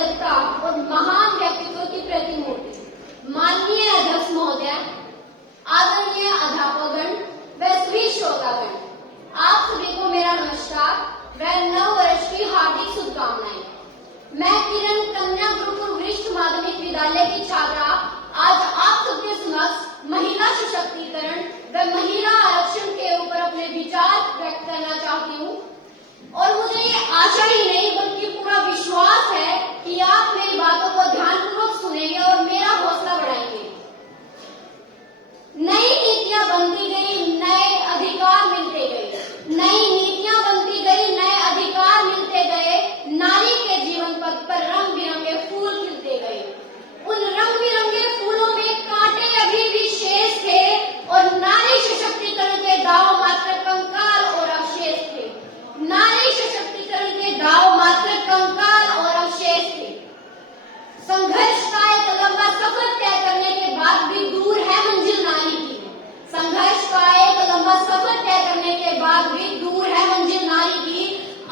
सजगता और महान व्यक्तित्व की प्रतिमूर्ति माननीय अध्यक्ष महोदय, आदरणीय अध्यापकगण व सभी श्रोतागण, आप सभी को मेरा नमस्कार व नव वर्ष की हार्दिक शुभकामनाएं। मैं किरण कन्या गुरुकुल वरिष्ठ माध्यमिक विद्यालय की छात्रा आज आप सबके समक्ष महिला सशक्तिकरण व महिला आरक्षण के ऊपर अपने विचार व्यक्त करना चाहती हूँ और मुझे ये आशा ही नहीं बल्कि पूरा विश्वास है कि आप मेरी बातों को ध्यानपूर्वक सुनेंगे और मेरा हौसला बढ़ाएंगे। नई नीतियां बनती गई, नए अधिकार मिलते गए, नई नीतियां बनती गई, नए अधिकार मिलते गए, नारी के जीवन पथ पर रंग बिरंगे फूल खिलते गए। उन रंग बिरंगे फूलों में कांटे अभी भी शेष थे और नारी सशक्तिकरण के दाव मात्र कंकाल और अवशेष थे। नारी सशक्तिकरण के दाव मात्र कंकाल और अवशेष थे। संघर्ष का एक लंबा सफर तय करने के बाद भी दूर है मंजिल नारी की। संघर्ष का एक लंबा सफर तय करने के बाद भी दूर है मंजिल नारी की।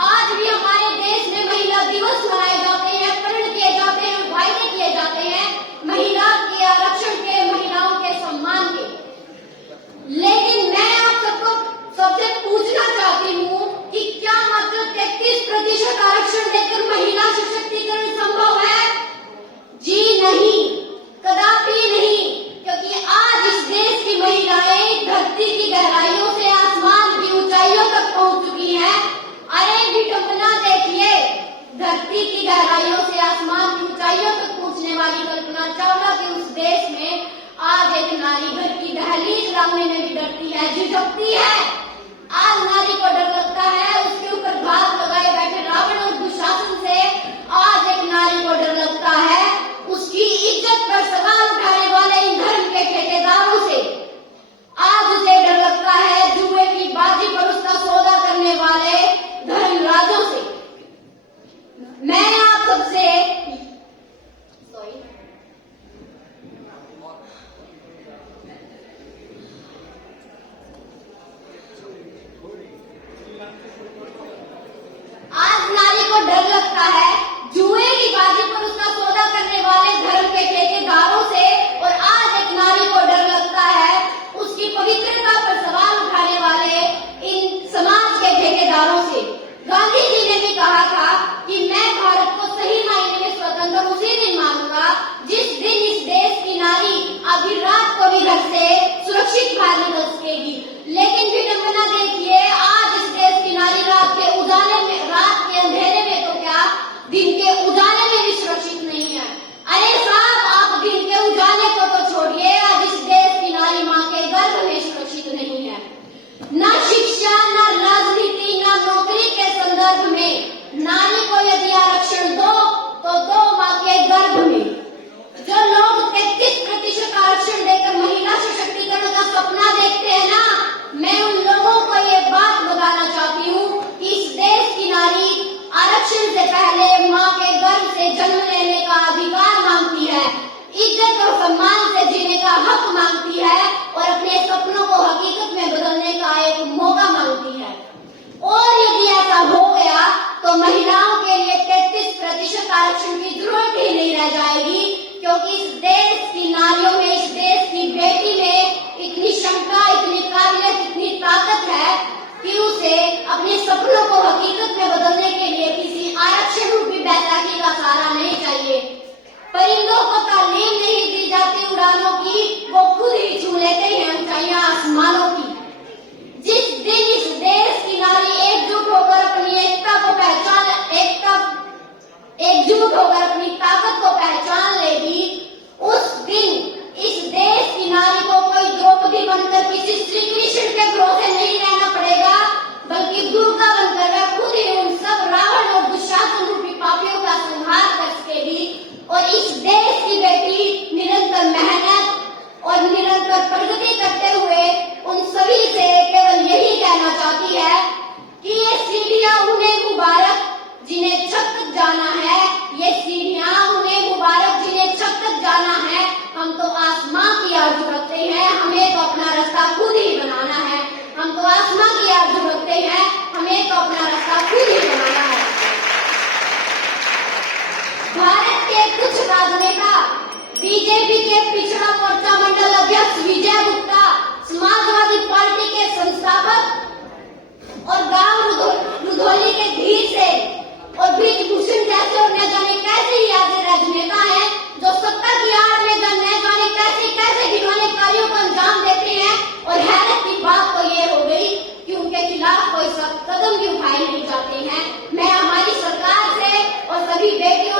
आज भी हमारे देश में महिला दिवस मनाए जाते हैं, प्रण किए जाते हैं, वायदे किए जाते हैं महिला के आरक्षण के, महिलाओं के सम्मान के। लेकिन मैं आप सबसे पूछना चाहती हूँ कि क्या मात्र 33% आरक्षण देकर महिला सशक्तिकरण संभव है? जी नहीं, कदापि नहीं, क्योंकि आज इस देश की महिलाएं धरती की गहराइयों से आसमान की ऊंचाइयों तक पहुंच चुकी हैं। अरे विडंबना देखिए, धरती की गहराइयों से आसमान की ऊंचाइयों तक पहुंचने वाली कल्पना चावला के उस देश में आज एक नारी घर की दहलीज लांघने में भी डरती है, झिझकती है। आज नारी को डर लगता है उसके ऊपर घात लगाए बैठे रावण और दुशासन से। आज एक नारी को डर लगता है उसकी इज्जत पर सवाल उठाने वाले इन धर्म के ठेकेदारों से। आज उसे डर लगता है जुए की बाजी पर उसका सौदा करने वाले धर्मराजों से। मैं आप सबसे आज नारी को डर लगता है जुए की बाजी पर उसका सौदा करने वाले धर्म के ठेकेदारों से, और आज एक नारी को डर लगता है उसकी पवित्रता पर सवाल उठाने वाले इन समाज के ठेकेदारों से। गांधी जी ने भी कहा था कि मैं भारत को सही मायने में स्वतंत्र उसी दिन मानूंगा जिस दिन इस देश की नारी आधी रात को भी घर से सुरक्षित बाहर निकल सकेगी। लेकिन विडंबना देखिए, आज इस देश की नारी रात के उजाले में, रात के अंधेरे में तो क्या दिन के उजाले में भी सुरक्षित नहीं है। अरे साहब, आप दिन के उजाले को तो छोड़िए, आज इस देश की नारी माँ के गर्भ में सुरक्षित नहीं है। न शिक्षा, न राजनीति, न नौकरी के संदर्भ में नारी को यदि आरक्षण दो तो दो माँ के गर्भ में। जो लोग 33% आरक्षण देकर महिला सशक्तिकरण का सपना देखते हैं ना, मैं उन लोगों को ये बात बताना चाहती हूँ कि इस देश की नारी आरक्षण से पहले माँ के गर्भ से जन्म लेने का अधिकार मांगती है, इज्जत और सम्मान से जीने का हक मांगती है और अपने सपनों को हकीकत में बदलने का एक मौका मांगती है। और यदि ऐसा हो गया तो महिलाओं के लिए 33% आरक्षण की जरूरत ही नहीं रह जाएगी, क्योंकि इस देश की नारियों में, इस देश की बेटी में इतनी क्षमता, इतनी काबिलियत, इतनी ताकत है कि उसे अपने सपनों को हकीकत में बदलने के लिए किसी आरक्षण रूपी बैसाखी का सहारा नहीं चाहिए। परिंदों को तालीम नहीं दी जाती उड़ानों की, वो खुद ही छू लेते हैं ऊंचाइयां आसमानों की। जिस दिन इस देश की नारी एकजुट होकर अपनी एकता को एकजुट होकर अपनी ताकत को पहचान लेगी, उस दिन इस देश की नारी को कोई द्रौपदी बनकर किसी श्री कृष्ण के भरोसे नहीं रहना पड़ेगा, बल्कि दुर्गा बनकर वह खुद ही उन सब रावण और दुशासन रूपी पापियों का संहार कर सकेगी। और इस देश की बेटी निरंतर मेहनत और निरंतर प्रगति करते हुए उन सभी से केवल यही कहना चाहती है कि ये सीढ़ियां उन्हें मुबारक जिन्हें छत तक जाना है, ये सीढ़ियां उन्हें मुबारक जिन्हें छत तक जाना है। हम तो आसमां की आरज़ू रखते हैं, हमें तो अपना रास्ता खुद ही बनाना है। हम तो आसमां की आरज़ू रखते हैं, हमें तो अपना रास्ता खुद ही बनाना है। भारत के कुछ राजनेता, बीजेपी के पिछड़ा मोर्चा मंडल अध्यक्ष विजय गुप्ता, समाजवादी पार्टी के संस्थापक और गांव रुधौली के धीर से और ब्रिजभूषण जैसे और न जाने कैसे ही ऐसे राजनेता हैं जो सत्ता की आड़ में न जाने कैसे कैसे घिनौने कार्यों को अंजाम देते हैं। और हैरत की बात तो ये हो गई कि उनके खिलाफ कोई कदम भी उठाए नहीं जाते हैं। मैं हमारी सरकार से और सभी बेटियों